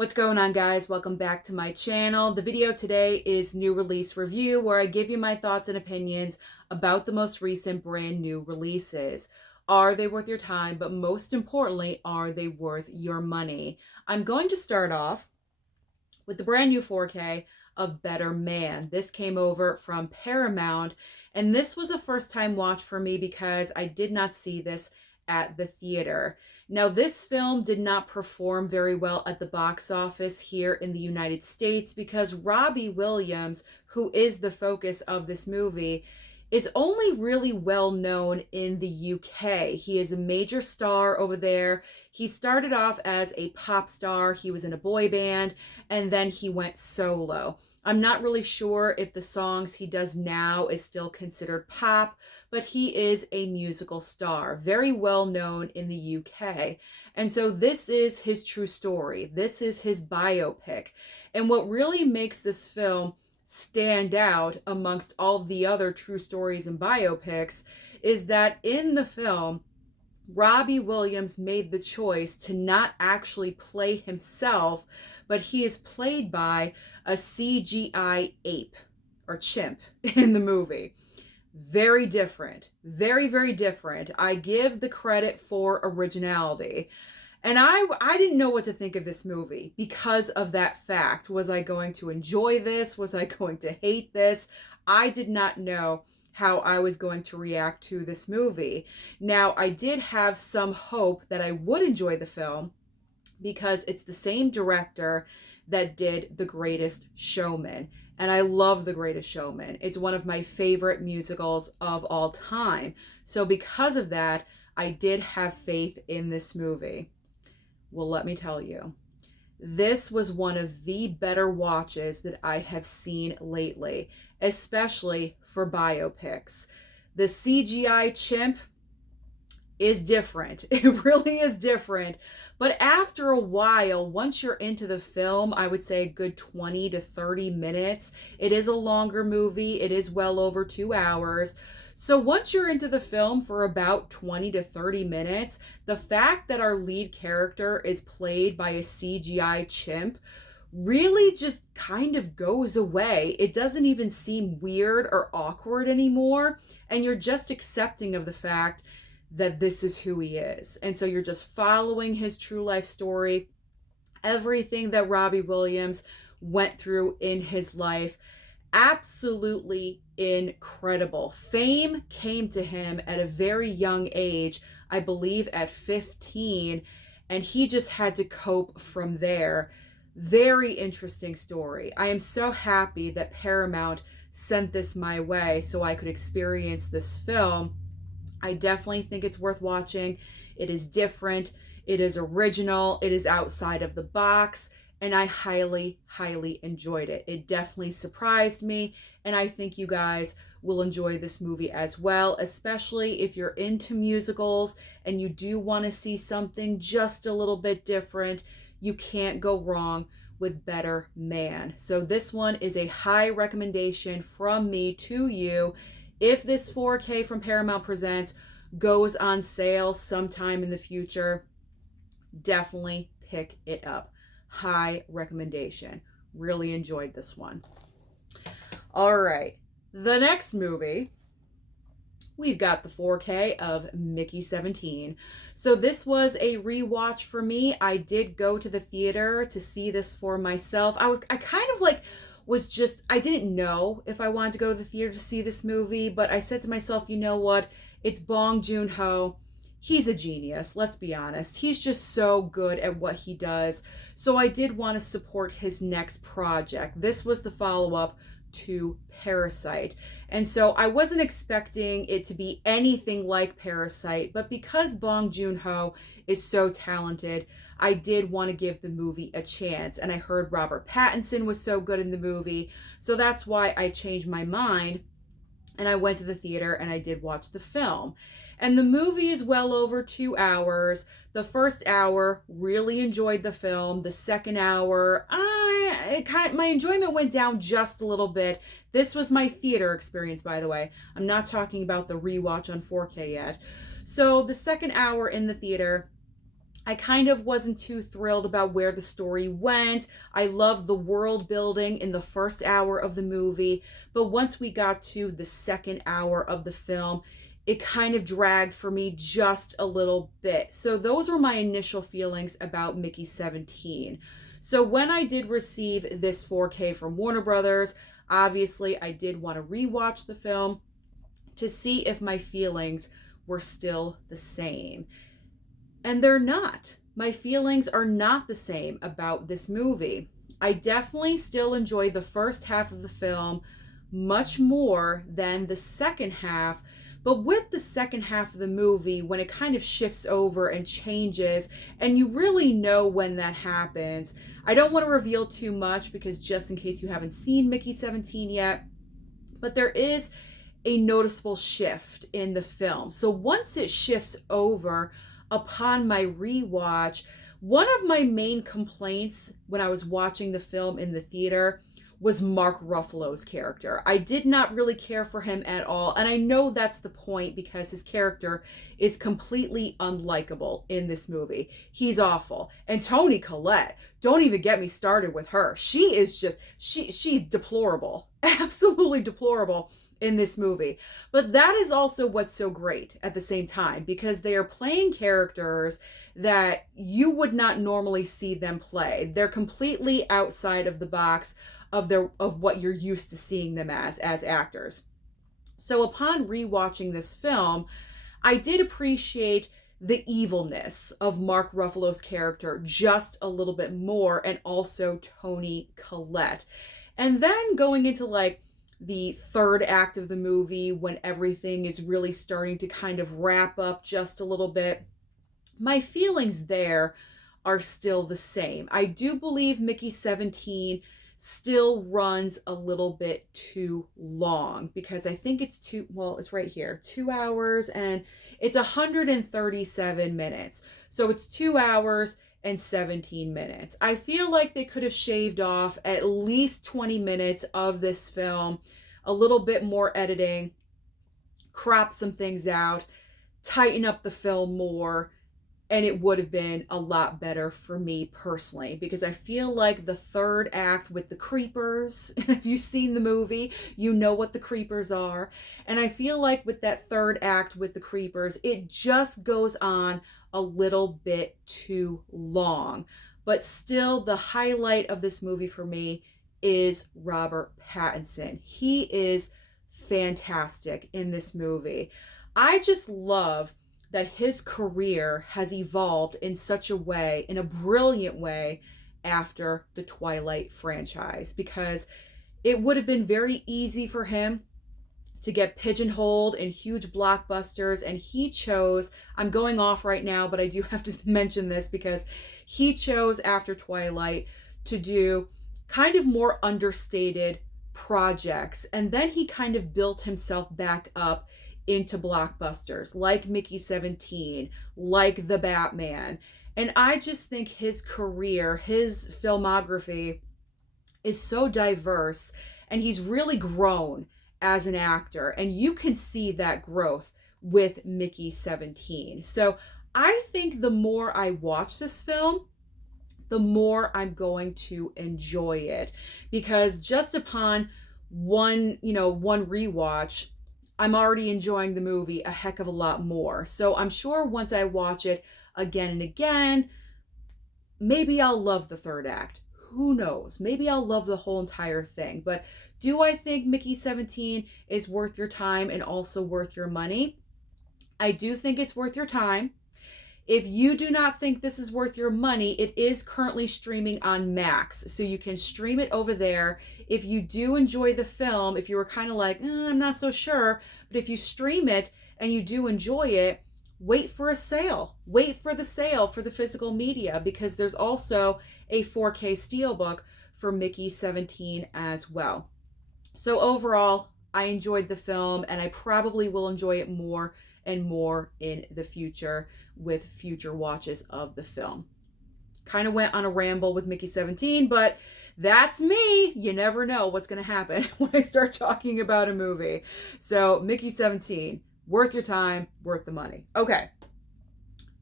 What's going on, guys? Welcome back to my channel. The video today is new release review, where I give you my thoughts and opinions about the most recent brand new releases. Are they worth your time? But most importantly, are they worth your money? I'm going to start off with the brand new 4K of Better Man. This came over from Paramount, and this was a first time watch for me because I did not see this at the theater. Now, this film did not perform very well at the box office here in the United States because Robbie Williams, who is the focus of this movie, is only really well known in the UK. He is a major star over there. He started off as a pop star. He was in a boy band, and then he went solo. I'm not really sure if the songs he does now is still considered pop, but he is a musical star, very well known in the UK. And so this is his true story. This is his biopic. And what really makes this film stand out amongst all the other true stories and biopics is that in the film, Robbie Williams made the choice to not actually play himself, but he is played by a CGI ape or chimp in the movie. Very different. Very, very different. I give the credit for originality. And I didn't know what to think of this movie because of that fact. Was I going to enjoy this? Was I going to hate this? I did not know how I was going to react to this movie. Now, I did have some hope that I would enjoy the film because it's the same director that did The Greatest Showman. And I love The Greatest Showman. It's one of my favorite musicals of all time. So because of that, I did have faith in this movie. Well, let me tell you, this was one of the better watches that I have seen lately, especially for biopics. The CGI chimp is different. It really is different. But after a while, once you're into the film, I would say a good 20 to 30 minutes. It is a longer movie. It is well over 2 hours. So once you're into the film for about 20 to 30 minutes, the fact that our lead character is played by a CGI chimp really just kind of goes away. It doesn't even seem weird or awkward anymore. And you're just accepting of the fact that this is who he is. And so you're just following his true life story, everything that Robbie Williams went through in his life. Absolutely incredible. Fame came to him at a very young age, I believe at 15, and he just had to cope from there. Very interesting story. I am so happy that Paramount sent this my way so I could experience this film. I definitely think it's worth watching. It is different. It is original. It is outside of the box. And I highly, highly enjoyed it. It definitely surprised me. And I think you guys will enjoy this movie as well, especially if you're into musicals and you do want to see something just a little bit different. You can't go wrong with Better Man. So this one is a high recommendation from me to you. If this 4K from Paramount Presents goes on sale sometime in the future, definitely pick it up. High recommendation. Really enjoyed this one. All right. The next movie, we've got the 4K of Mickey 17. So this was a rewatch for me. I did go to the theater to see this for myself. I kind of like I didn't know if I wanted to go to the theater to see this movie, but I said to myself, you know what? It's Bong Joon-ho. He's a genius, let's be honest. He's just so good at what he does. So I did want to support his next project. This was the follow-up to Parasite. And so I wasn't expecting it to be anything like Parasite, but because Bong Joon-ho is so talented, I did want to give the movie a chance. And I heard Robert Pattinson was so good in the movie. So that's why I changed my mind and I went to the theater and I did watch the film. And the movie is well over 2 hours. The first hour, really enjoyed the film. The second hour, my enjoyment went down just a little bit. This was my theater experience, by the way. I'm not talking about the rewatch on 4K yet. So the second hour in the theater, I kind of wasn't too thrilled about where the story went. I loved the world building in the first hour of the movie, but once we got to the second hour of the film, it kind of dragged for me just a little bit. So those were my initial feelings about Mickey 17. So when I did receive this 4K from Warner Brothers, obviously I did want to rewatch the film to see if my feelings were still the same. And they're not. My feelings are not the same about this movie. I definitely still enjoy the first half of the film much more than the second half. But with the second half of the movie, when it kind of shifts over and changes, and you really know when that happens, I don't want to reveal too much because just in case you haven't seen Mickey 17 yet, but there is a noticeable shift in the film. So once it shifts over, upon my rewatch, one of my main complaints when I was watching the film in the theater was Mark Ruffalo's character. I did not really care for him at all, and I know that's the point because his character is completely unlikable in this movie. He's awful. And Toni Collette, don't even get me started with her. She is just, she's deplorable. Absolutely deplorable in this movie. But that is also what's so great at the same time, because they are playing characters that you would not normally see them play. They're completely outside of the box of what you're used to seeing them as actors. So upon rewatching this film, I did appreciate the evilness of Mark Ruffalo's character just a little bit more, and also Toni Collette. And then going into like the third act of the movie, when everything is really starting to kind of wrap up just a little bit, my feelings there are still the same. I do believe Mickey 17 still runs a little bit too long, because I think it's it's right here, 2 hours and it's 137 minutes. So it's 2 hours and 17 minutes. I feel like they could have shaved off at least 20 minutes of this film, a little bit more editing, crop some things out, tighten up the film more, and it would have been a lot better for me personally, because I feel like the third act with the creepers, if you've seen the movie, you know what the creepers are. And I feel like with that third act with the creepers, it just goes on a little bit too long. But still, the highlight of this movie for me is Robert Pattinson. He is fantastic in this movie. I just love that his career has evolved in such a way, in a brilliant way, after the Twilight franchise, because it would have been very easy for him to get pigeonholed in huge blockbusters, and he chose, I'm going off right now, but I do have to mention this because he chose after Twilight to do kind of more understated projects, and then he kind of built himself back up into blockbusters like Mickey 17, like The Batman. And I just think his career, his filmography is so diverse, and he's really grown as an actor, and you can see that growth with Mickey 17. So I think the more I watch this film, the more I'm going to enjoy it, because just upon one rewatch, I'm already enjoying the movie a heck of a lot more. So I'm sure once I watch it again and again, maybe I'll love the third act. Who knows? Maybe I'll love the whole entire thing. But do I think Mickey 17 is worth your time and also worth your money? I do think it's worth your time. If you do not think this is worth your money, it is currently streaming on Max, so you can stream it over there. If you do enjoy the film, if you were kind of like, I'm not so sure, but if you stream it and you do enjoy it, wait for a sale. Wait for the sale for the physical media, because there's also a 4K Steelbook for Mickey 17 as well. So overall, I enjoyed the film, and I probably will enjoy it more and more in the future with future watches of the film. Kind of went on a ramble with Mickey 17, but that's me. You never know what's going to happen when I start talking about a movie. So Mickey 17, worth your time, worth the money. Okay.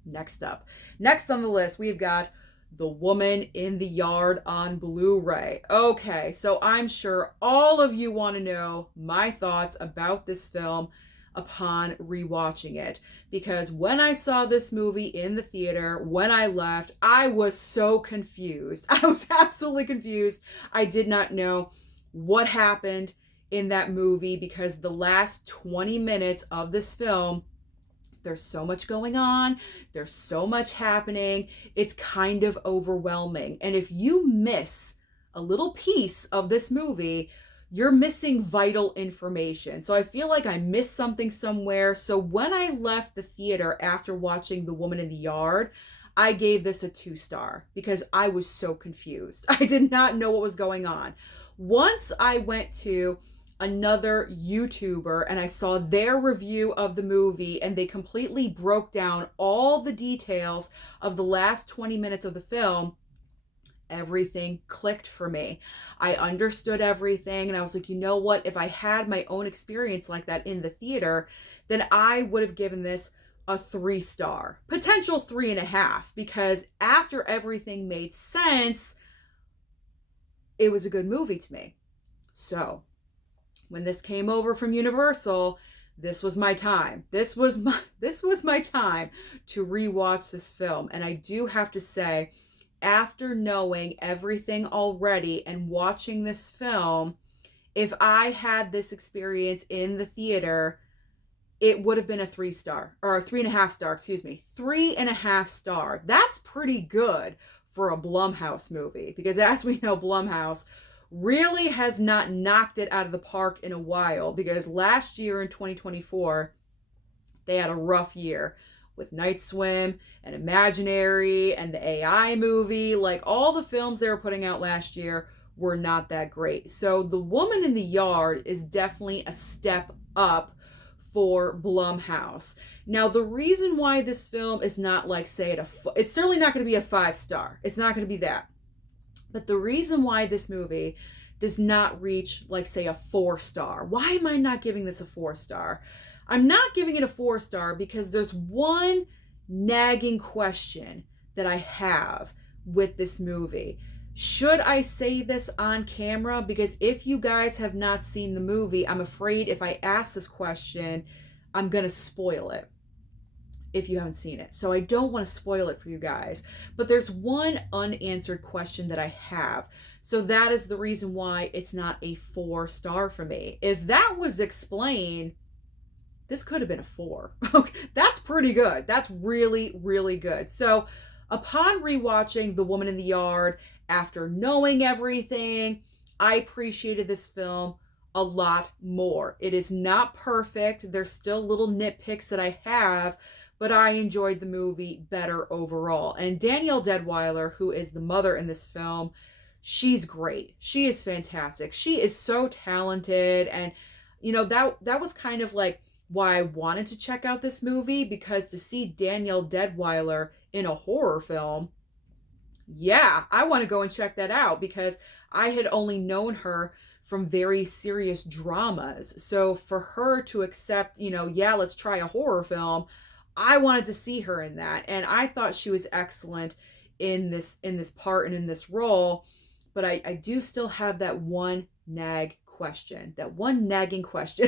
Next up. Next on the list, we've got The Woman in the Yard on Blu-ray. Okay, so I'm sure all of you want to know my thoughts about this film upon rewatching it. Because when I saw this movie in the theater, when I left, I was so confused. I was absolutely confused. I did not know what happened in that movie because the last 20 minutes of this film, there's so much going on. There's so much happening. It's kind of overwhelming. And if you miss a little piece of this movie, you're missing vital information. So I feel like I missed something somewhere. So when I left the theater after watching The Woman in the Yard, I gave this a 2-star because I was so confused. I did not know what was going on. Once I went to another YouTuber and I saw their review of the movie and they completely broke down all the details of the last 20 minutes of the film, everything clicked for me. I understood everything and I was like, you know what? If I had my own experience like that in the theater, then I would have given this a 3-star, potential 3.5, because after everything made sense, it was a good movie to me. So when this came over from Universal, this was my time. This was my time to rewatch this film. And I do have to say, after knowing everything already and watching this film, if I had this experience in the theater, it would have been a 3-star, or a 3.5-star, excuse me, 3.5-star. That's pretty good for a Blumhouse movie, because as we know, Blumhouse really has not knocked it out of the park in a while, because last year in 2024, they had a rough year with Night Swim and Imaginary and the AI movie. Like, all the films they were putting out last year were not that great. So The Woman in the Yard is definitely a step up for Blumhouse. Now, the reason why this film is not like, say, it's certainly not going to be a 5-star. It's not going to be that. But the reason why this movie does not reach, like, say, a 4-star. Why am I not giving this a 4-star? I'm not giving it a 4-star because there's one nagging question that I have with this movie. Should I say this on camera? Because if you guys have not seen the movie, I'm afraid if I ask this question, I'm going to spoil it if you haven't seen it. So I don't want to spoil it for you guys. But there's one unanswered question that I have. So that is the reason why it's not a 4-star for me. If that was explained, this could have been a 4. Okay, that's pretty good. That's really, really good. So upon rewatching The Woman in the Yard, after knowing everything, I appreciated this film a lot more. It is not perfect. There's still little nitpicks that I have, but I enjoyed the movie better overall. And Danielle Deadwyler, who is the mother in this film, she's great. She is fantastic. She is so talented. And, you know, that was kind of like why I wanted to check out this movie, because to see Danielle Deadwyler in a horror film, yeah, I want to go and check that out, because I had only known her from very serious dramas. So for her to accept, you know, yeah, let's try a horror film, I wanted to see her in that. And I thought she was excellent in this part and in this role. But I do still have that one nagging question.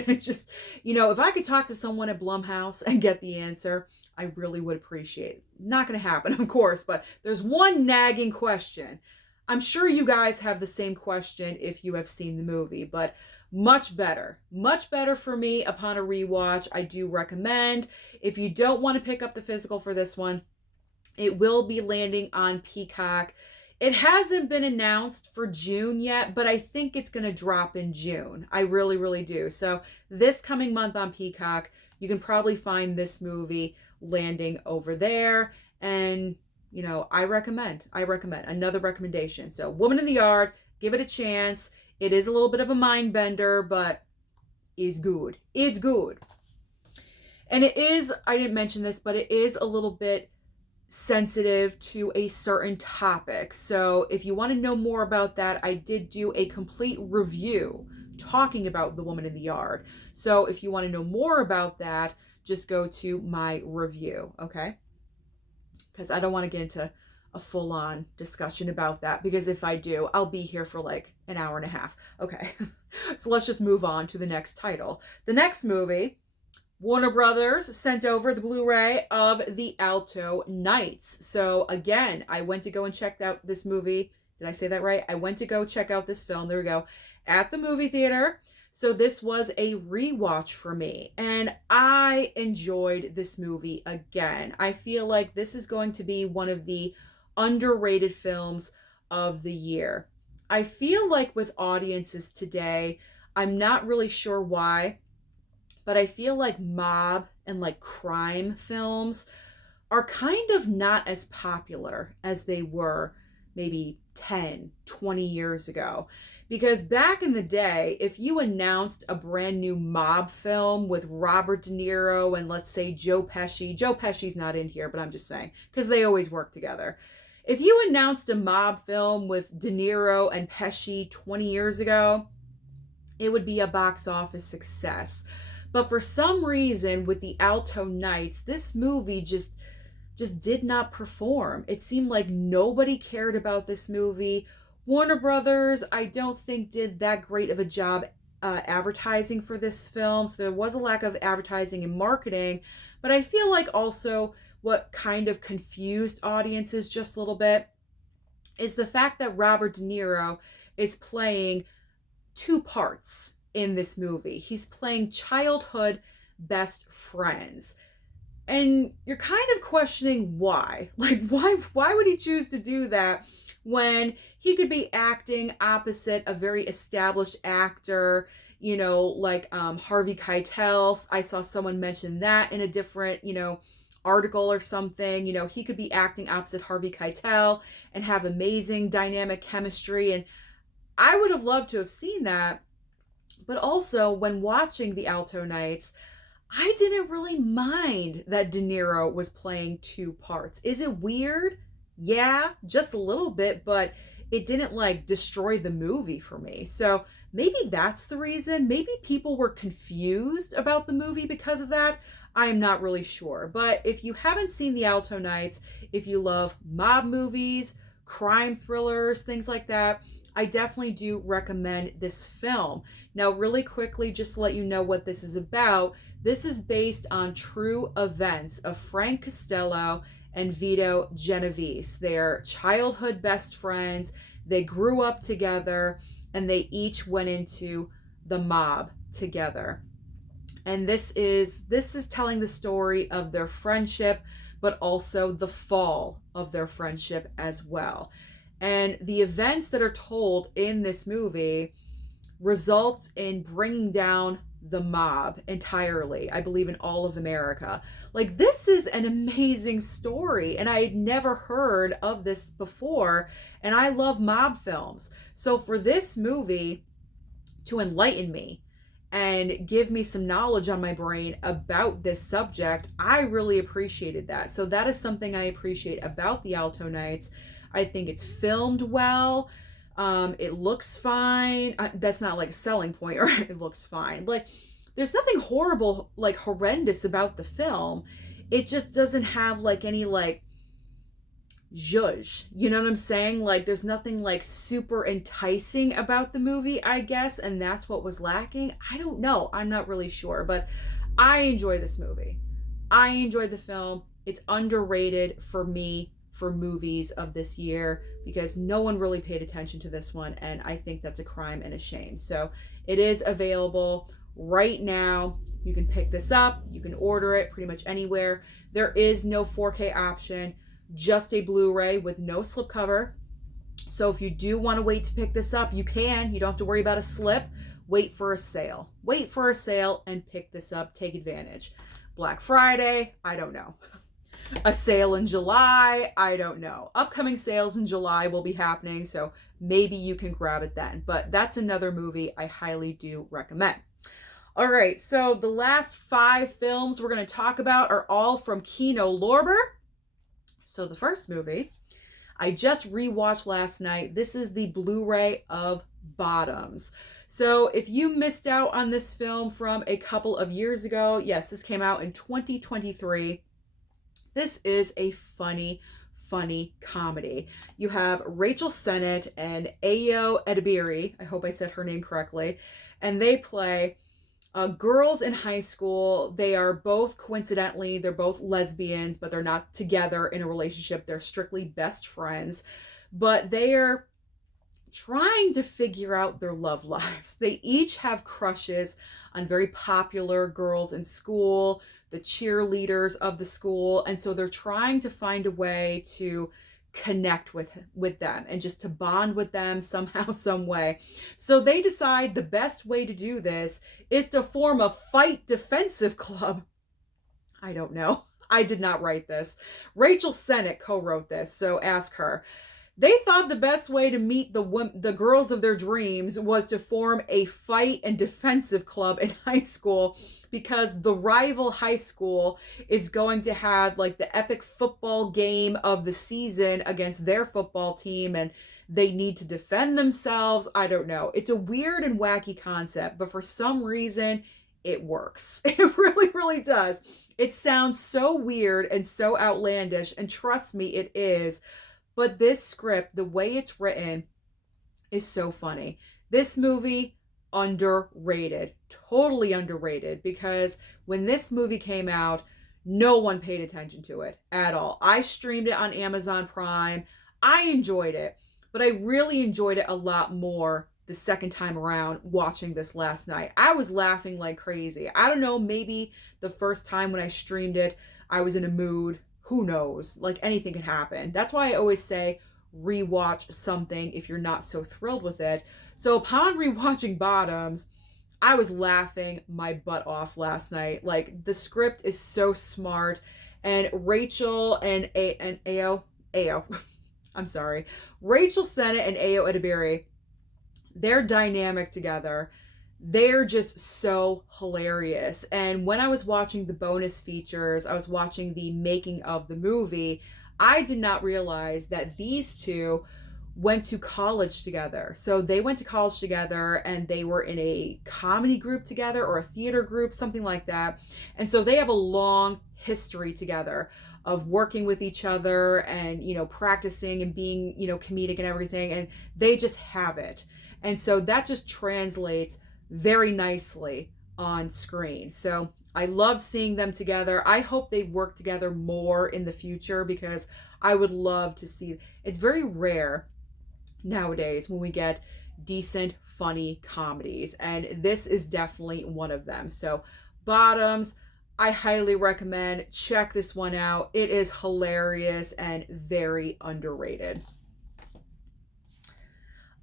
It's just, you know, if I could talk to someone at Blumhouse and get the answer, I really would appreciate it. Not going to happen, of course, but there's one nagging question. I'm sure you guys have the same question if you have seen the movie, but much better for me upon a rewatch. I do recommend, if you don't want to pick up the physical for this one, it will be landing on Peacock. It hasn't been announced for June yet, but I think it's going to drop in June. I really, really do. So this coming month on Peacock, you can probably find this movie landing over there. And, you know, I recommend another recommendation. So Woman in the Yard, give it a chance. It is a little bit of a mind bender, but is good. It's good. And it is, I didn't mention this, but it is a little bit sensitive to a certain topic. So if you want to know more about that, I did do a complete review talking about The Woman in the Yard. So if you want to know more about that, just go to my review, okay? because I don't want to get into a full-on discussion about that, because if I do, I'll be here for like an hour and a half. Okay, so let's just move on to the next title. The next movie, Warner Brothers sent over the Blu-ray of the Alto Knights. So again, I went to go and check out this movie. Did I say that right? I went to go check out this film. There we go. At the movie theater. So this was a rewatch for me, and I enjoyed this movie again. I feel like this is going to be one of the underrated films of the year. I feel like with audiences today, I'm not really sure why, but I feel like mob and like crime films are kind of not as popular as they were maybe 10, 20 years ago. Because back in the day, if you announced a brand new mob film with Robert De Niro and let's say Joe Pesci's not in here, but I'm just saying, because they always work together. If you announced a mob film with De Niro and Pesci 20 years ago, it would be a box office success. But for some reason, with the Alto Knights, this movie just did not perform. It seemed like nobody cared about this movie. Warner Brothers, I don't think did that great of a job advertising for this film. So there was a lack of advertising and marketing. But I feel like also what kind of confused audiences just a little bit is the fact that Robert De Niro is playing two parts in this movie. He's playing childhood best friends. And you're kind of questioning why. Like, why would he choose to do that when he could be acting opposite a very established actor, you know, like Harvey Keitel. I saw someone mention that in a different, you know, article or something. You know, he could be acting opposite Harvey Keitel and have amazing dynamic chemistry. And I would have loved to have seen that. But also, when watching the Alto Knights, I didn't really mind that De Niro was playing two parts. Is it weird? Yeah, just a little bit, but it didn't like destroy the movie for me. So maybe that's the reason. Maybe people were confused about the movie because of that. I'm not really sure. But if you haven't seen the Alto Knights, if you love mob movies, crime thrillers, things like that, I definitely do recommend this film. Now, really quickly, just to let you know what this is about, this is based on true events of Frank Costello and Vito Genovese. They are childhood best friends. They grew up together, and they each went into the mob together. And this is telling the story of their friendship, but also the fall of their friendship as well. And the events that are told in this movie results in bringing down the mob entirely, I believe, in all of America. Like, this is an amazing story, and I had never heard of this before, and I love mob films. So for this movie to enlighten me and give me some knowledge on my brain about this subject, I really appreciated that. So that is something I appreciate about the Alto Knights. I think it's filmed well. It looks fine. That's not like a selling point, or it looks fine. Like, there's nothing horrible, like horrendous about the film. It just doesn't have like any like zhuzh. You know what I'm saying? Like, there's nothing like super enticing about the movie, I guess. And that's what was lacking. I don't know. I'm not really sure, but I enjoy this movie. I enjoyed the film. It's underrated for me for movies of this year because no one really paid attention to this one, and I think that's a crime and a shame. So it is available right now. You can pick this up. You can order it pretty much anywhere. There is no 4K option, just a Blu-ray with no slipcover. So if you do want to wait to pick this up, you can. You don't have to worry about a slip. Wait for a sale. Wait for a sale and pick this up. Take advantage. Black Friday, I don't know. A sale in July, I don't know. Upcoming sales in July will be happening, so maybe you can grab it then. But that's another movie I highly do recommend. All right, so the last 5 films we're going to talk about are all from Kino Lorber. So the first movie I just rewatched last night. This is the Blu-ray of Bottoms. So if you missed out on this film from a couple of years ago, yes, this came out in 2023. This is a funny, funny comedy. You have Rachel Sennett and Ayo Edebiri. I hope I said her name correctly. And they play girls in high school. They are both, coincidentally, they're both lesbians, but they're not together in a relationship. They're strictly best friends. But they are trying to figure out their love lives. They each have crushes on very popular girls in school, the cheerleaders of the school, and so they're trying to find a way to connect with them and just to bond with them somehow some way. So they decide the best way to do this is to form a fight defensive club. I don't know. I did not write this. Rachel Sennett co-wrote this, so ask her. They thought the best way to meet the girls of their dreams was to form a fight and defensive club in high school, because the rival high school is going to have like the epic football game of the season against their football team, and they need to defend themselves. I don't know. It's a weird and wacky concept, but for some reason it works. It really, really does. It sounds so weird and so outlandish, and trust me, it is. But this script, the way it's written, is so funny. This movie, underrated. Totally underrated, because when this movie came out, no one paid attention to it at all. I streamed it on Amazon Prime. I enjoyed it, but I really enjoyed it a lot more the second time around watching this last night. I was laughing like crazy. I don't know, maybe the first time when I streamed it, I was in a mood. Who knows? Like, anything could happen. That's why I always say rewatch something if you're not so thrilled with it. So upon rewatching Bottoms, I was laughing my butt off last night. Like, the script is so smart, and Rachel and Ayo, I'm sorry, Rachel Sennett and Ayo Edebiri, their dynamic together, they're just so hilarious. And when I was watching the bonus features, I was watching the making of the movie, I did not realize that these two went to college together. So they went to college together, and they were in a comedy group together, or a theater group, something like that. And so they have a long history together of working with each other and, you know, practicing and being, you know, comedic and everything. And they just have it. And so that just translates very nicely on screen. So I love seeing them together. I hope they work together more in the future, because I would love to see. It's very rare nowadays when we get decent, funny comedies, and this is definitely one of them. So Bottoms, I highly recommend. Check this one out. It is hilarious and very underrated.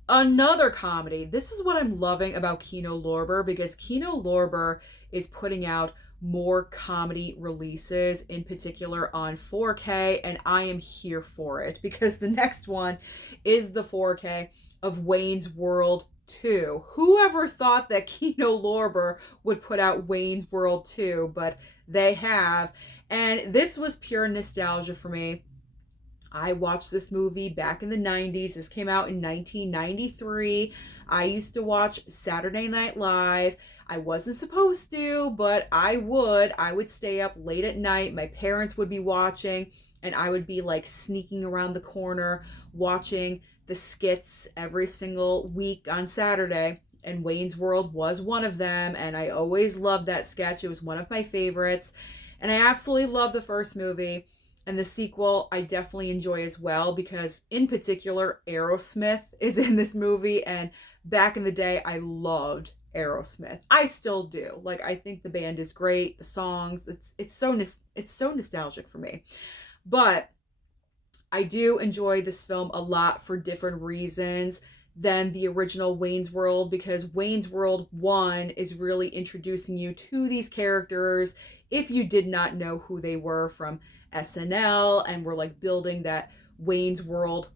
Another comedy. This is what I'm loving about Kino Lorber, because Kino Lorber is putting out more comedy releases, in particular on 4K, and I am here for it, because the next one is the 4K of Wayne's World 2. Whoever thought that Kino Lorber would put out Wayne's World 2, but they have. And this was pure nostalgia for me. I watched this movie back in the 90s. This came out in 1993. I used to watch Saturday Night Live. I wasn't supposed to, but I would stay up late at night. My parents would be watching, and I would be like sneaking around the corner watching the skits every single week on Saturday. And Wayne's World was one of them, and I always loved that sketch. It was one of my favorites. And I absolutely love the first movie. And the sequel, I definitely enjoy as well, because in particular, Aerosmith is in this movie. And back in the day, I loved Aerosmith. I still do. Like, I think the band is great. The songs, it's so nostalgic for me. But I do enjoy this film a lot for different reasons than the original Wayne's World, because Wayne's World 1 is really introducing you to these characters if you did not know who they were from SNL, and we're like building that Wayne's world,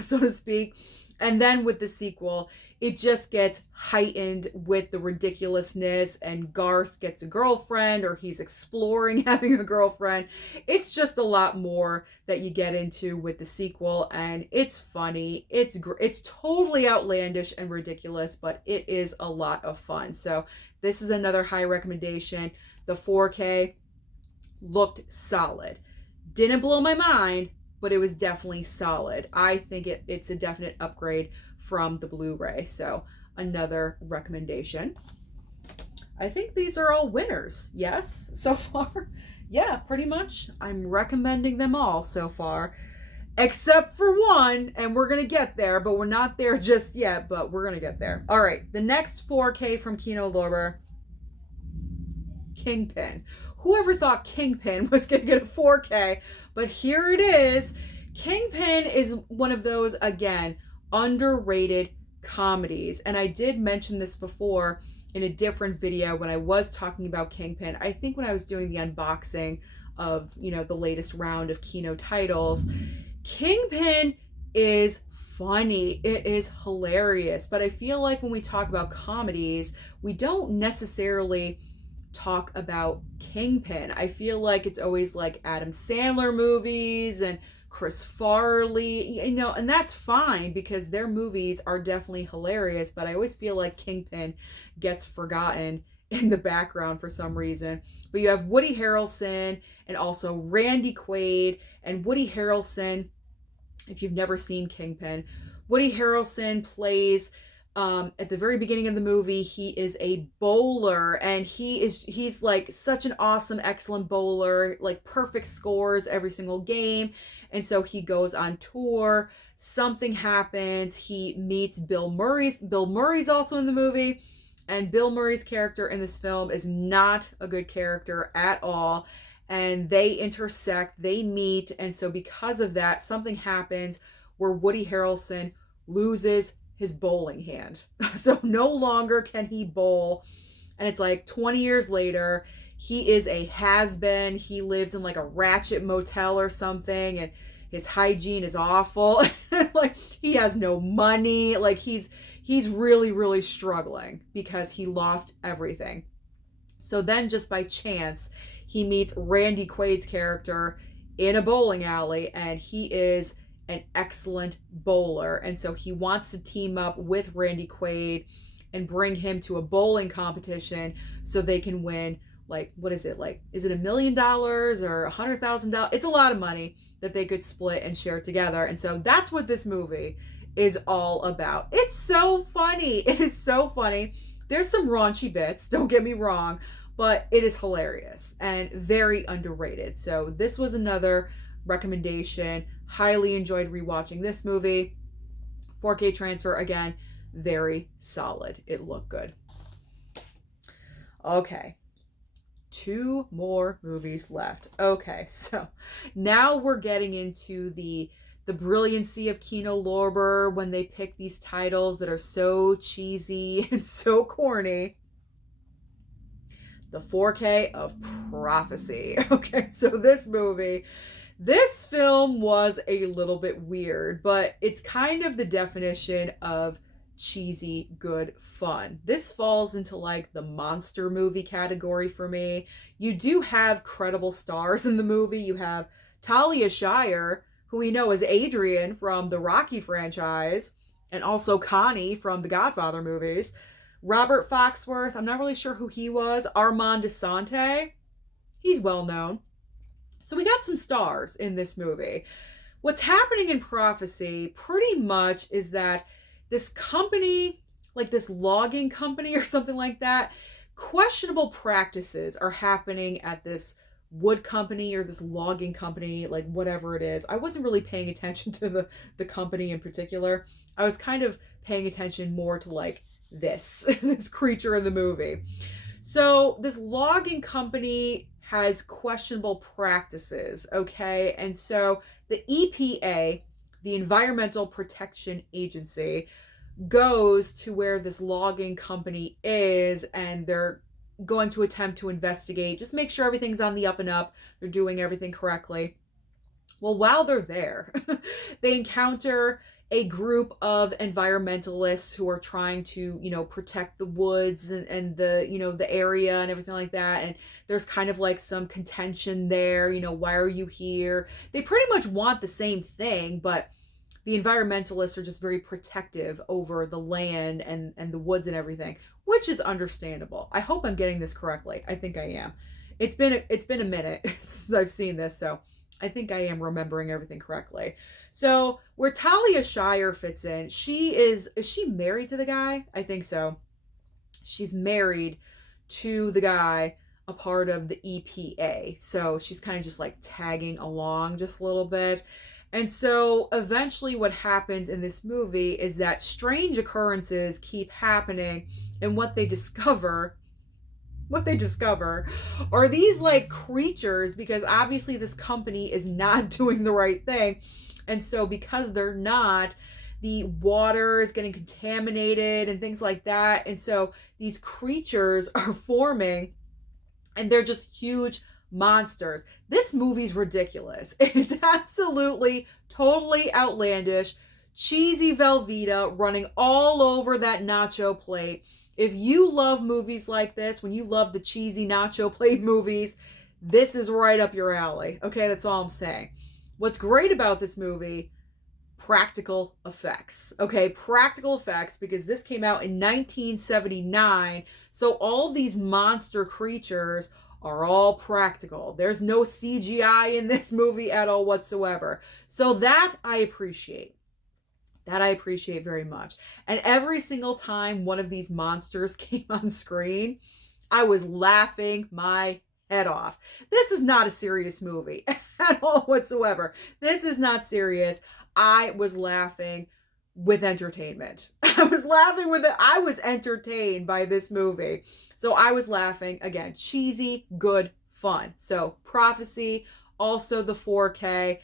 so to speak. And then with the sequel, it just gets heightened with the ridiculousness, and Garth gets a girlfriend, or he's exploring having a girlfriend. It's just a lot more that you get into with the sequel, and it's funny. It's totally outlandish and ridiculous, but it is a lot of fun. So this is another high recommendation. The 4K looked solid. Didn't blow my mind, but it was definitely solid. I think it's a definite upgrade from the Blu-ray. So another recommendation. I think these are all winners. Yes, so far. Yeah, pretty much. I'm recommending them all so far. Except for one, and we're going to get there, but we're not there just yet, but we're going to get there. All right, the next 4K from Kino Lorber, Kingpin. Whoever thought Kingpin was going to get a 4K, but here it is. Kingpin is one of those, again, underrated comedies. And I did mention this before in a different video when I was talking about Kingpin. I think when I was doing the unboxing of, the latest round of Kino titles, Kingpin is funny. It is hilarious. But I feel like when we talk about comedies, we don't necessarily talk about Kingpin. I feel like it's always like Adam Sandler movies and Chris Farley, and that's fine because their movies are definitely hilarious, but I always feel like Kingpin gets forgotten in the background for some reason. But you have Woody Harrelson and also Randy Quaid. And Woody Harrelson, if you've never seen Kingpin, Woody Harrelson plays at the very beginning of the movie, he is a bowler, and he's like such an awesome, excellent bowler, like perfect scores every single game. And so he goes on tour. Something happens. He meets Bill Murray. Bill Murray's also in the movie, and Bill Murray's character in this film is not a good character at all. And they intersect, they meet, and so because of that, something happens where Woody Harrelson loses his bowling hand. So no longer can he bowl. And it's like 20 years later, he is a has-been. He lives in like a ratchet motel or something, and his hygiene is awful. Like he has no money. Like he's really, really struggling because he lost everything. So then just by chance, he meets Randy Quaid's character in a bowling alley, and he is an excellent bowler. And so he wants to team up with Randy Quaid and bring him to a bowling competition so they can win, like, what is it? Like, is it $1 million or $100,000? It's a lot of money that they could split and share together. And so that's what this movie is all about. It's so funny. It is so funny. There's some raunchy bits, don't get me wrong, but it is hilarious and very underrated. So this was another recommendation. Highly enjoyed rewatching this movie. 4K transfer, again, very solid. It looked good. Okay, 2 more movies left. Okay, so now we're getting into the brilliancy of Kino Lorber when they pick these titles that are so cheesy and so corny. The 4K of Prophecy. Okay, so this film was a little bit weird, but it's kind of the definition of cheesy, good fun. This falls into like the monster movie category for me. You do have credible stars in the movie. You have Talia Shire, who we know as Adrian from the Rocky franchise, and also Connie from the Godfather movies. Robert Foxworth, I'm not really sure who he was. Armand Desante, he's well known. So we got some stars in this movie. What's happening in Prophecy pretty much is that this company, like this logging company or something like that, questionable practices are happening at this wood company or this logging company, like whatever it is. I wasn't really paying attention to the company in particular. I was kind of paying attention more to like this creature in the movie. So this logging company has questionable practices, okay? And so the EPA, the Environmental Protection Agency, goes to where this logging company is, and they're going to attempt to investigate, just make sure everything's on the up and up, they're doing everything correctly. Well, while they're there, they encounter a group of environmentalists who are trying to, protect the woods and the, the area and everything like that. And there's kind of like some contention there, why are you here? They pretty much want the same thing, but the environmentalists are just very protective over the land and the woods and everything, which is understandable. I hope I'm getting this correctly. I think I am. it's been a minute since I've seen this, so I think I am remembering everything correctly. So where Talia Shire fits in, is she married to the guy? I think so. She's married to the guy, a part of the EPA. So she's kind of just like tagging along just a little bit. And so eventually what happens in this movie is that strange occurrences keep happening, and what they discover are these like creatures, because obviously this company is not doing the right thing. And so because they're not, the water is getting contaminated and things like that. And so these creatures are forming, and they're just huge monsters. This movie's ridiculous. It's absolutely, totally outlandish. Cheesy Velveeta running all over that nacho plate. If you love movies like this, when you love the cheesy nacho plate movies, this is right up your alley. Okay, that's all I'm saying. What's great about this movie? Practical effects. Okay, practical effects, because this came out in 1979. So all these monster creatures are all practical. There's no CGI in this movie at all whatsoever. So that I appreciate. That I appreciate very much. And every single time one of these monsters came on screen, I was laughing my head off. This is not a serious movie at all whatsoever. This is not serious. I was laughing with entertainment. I was entertained by this movie. So I was laughing. Again, cheesy, good, fun. So Prophecy, also the 4K,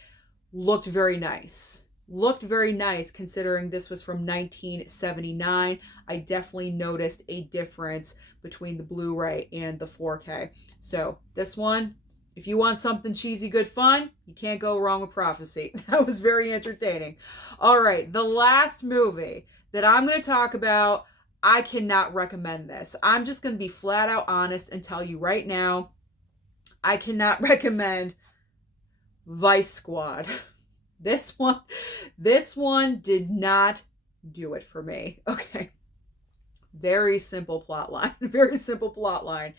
looked very nice. Looked very nice considering this was from 1979. I definitely noticed a difference between the Blu-ray and the 4K. So this one, if you want something cheesy, good fun, you can't go wrong with Prophecy. That was very entertaining. All right, the last movie that I'm going to talk about, I cannot recommend this. I'm just going to be flat out honest and tell you right now, I cannot recommend Vice Squad. This one did not do it for me. Okay. Very simple plot line. Very simple plot line.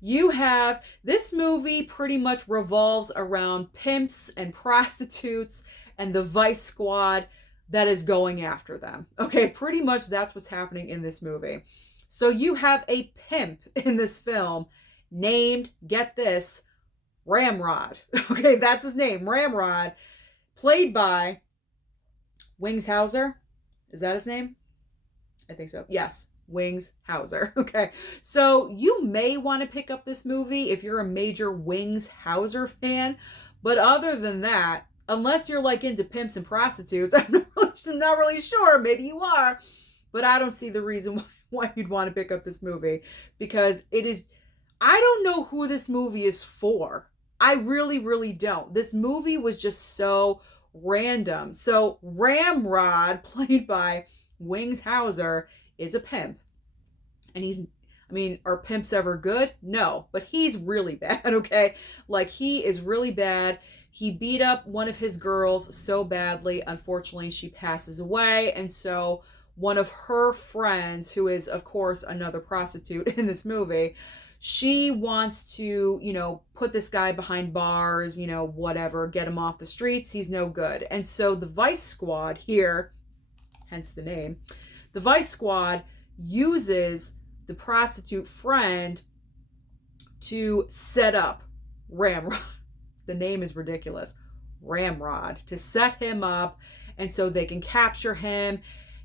You have, this movie pretty much revolves around pimps and prostitutes and the Vice Squad that is going after them. Okay, pretty much that's what's happening in this movie. So you have a pimp in this film named, get this, Ramrod. Okay, that's his name, Ramrod, played by Wings Hauser. Is that his name? I think so. Yes. Wings Hauser. Okay. So you may want to pick up this movie if you're a major Wings Hauser fan. But other than that, unless you're like into pimps and prostitutes, I'm not really sure. Maybe you are. But I don't see the reason why you'd want to pick up this movie. Because it is, I don't know who this movie is for. I really, really don't. This movie was just so random. So Ramrod, played by Wings Hauser, is a pimp. And are pimps ever good? No, but he's really bad, okay? Like, he is really bad. He beat up one of his girls so badly, unfortunately, she passes away. And so one of her friends, who is, of course, another prostitute in this movie, she wants to, put this guy behind bars, whatever, get him off the streets. He's no good. And so the Vice Squad here, hence the name, the Vice Squad uses the prostitute friend to set up Ramrod. The name is ridiculous. Ramrod. To set him up, and so they can capture him.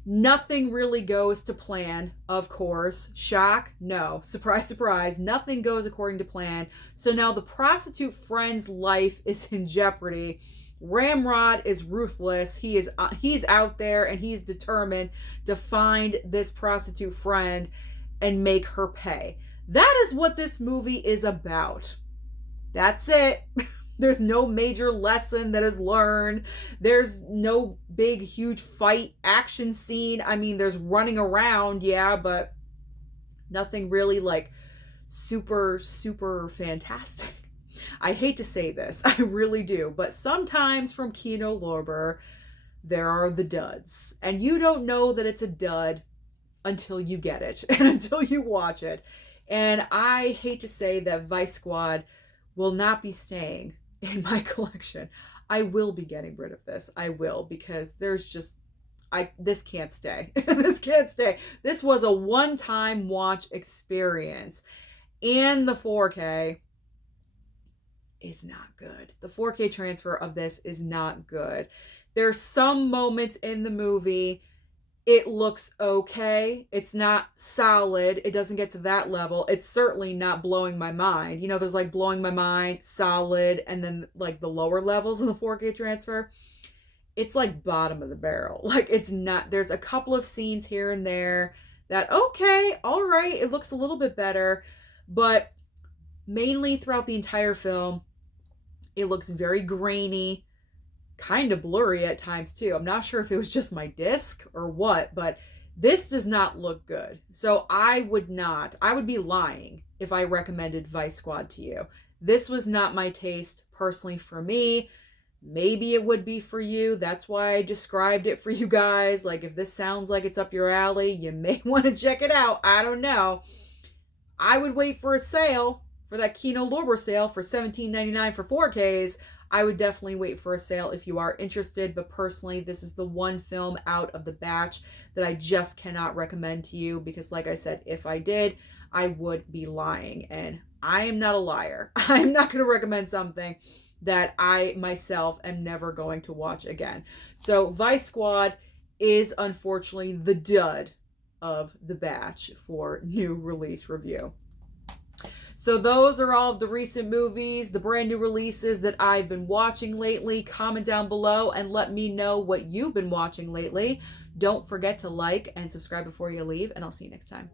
Nothing really goes to plan, of course. Shock? No. Surprise, surprise. Nothing goes according to plan. So now the prostitute friend's life is in jeopardy. Ramrod is ruthless. He's out there, and he's determined to find this prostitute friend and make her pay. That is what this movie is about. That's it. There's no major lesson that is learned. There's no big, huge fight action scene. There's running around, yeah, but nothing really like super, super fantastic. I hate to say this, I really do, but sometimes from Kino Lorber, there are the duds. And you don't know that it's a dud until you get it and until you watch it. And I hate to say that Vice Squad will not be staying in my collection. I will be getting rid of this. I will, because there's just, this can't stay. This can't stay. This was a one-time watch experience. And the 4K is not good. The 4K transfer of this is not good. There's some moments in the movie it looks okay. It's not solid. It doesn't get to that level. It's certainly not blowing my mind. You know, there's like blowing my mind, solid, and then like the lower levels of the 4K transfer. It's like bottom of the barrel. Like it's not, there's a couple of scenes here and there that, okay, all right, it looks a little bit better, but mainly throughout the entire film, it looks very grainy, kind of blurry at times too. I'm not sure if it was just my disc or what, but this does not look good. So I would be lying if I recommended Vice Squad to you. This was not my taste personally for me. Maybe it would be for you. That's why I described it for you guys. Like if this sounds like it's up your alley, you may want to check it out. I don't know. I would wait for a sale, for that Kino Lorber sale for $17.99 for 4Ks. I would definitely wait for a sale if you are interested, but personally, this is the one film out of the batch that I just cannot recommend to you because, like I said, if I did, I would be lying, and I am not a liar. I'm not going to recommend something that I myself am never going to watch again. So Vice Squad is unfortunately the dud of the batch for new release review. So those are all of the recent movies, the brand new releases that I've been watching lately. Comment down below and let me know what you've been watching lately. Don't forget to like and subscribe before you leave, and I'll see you next time.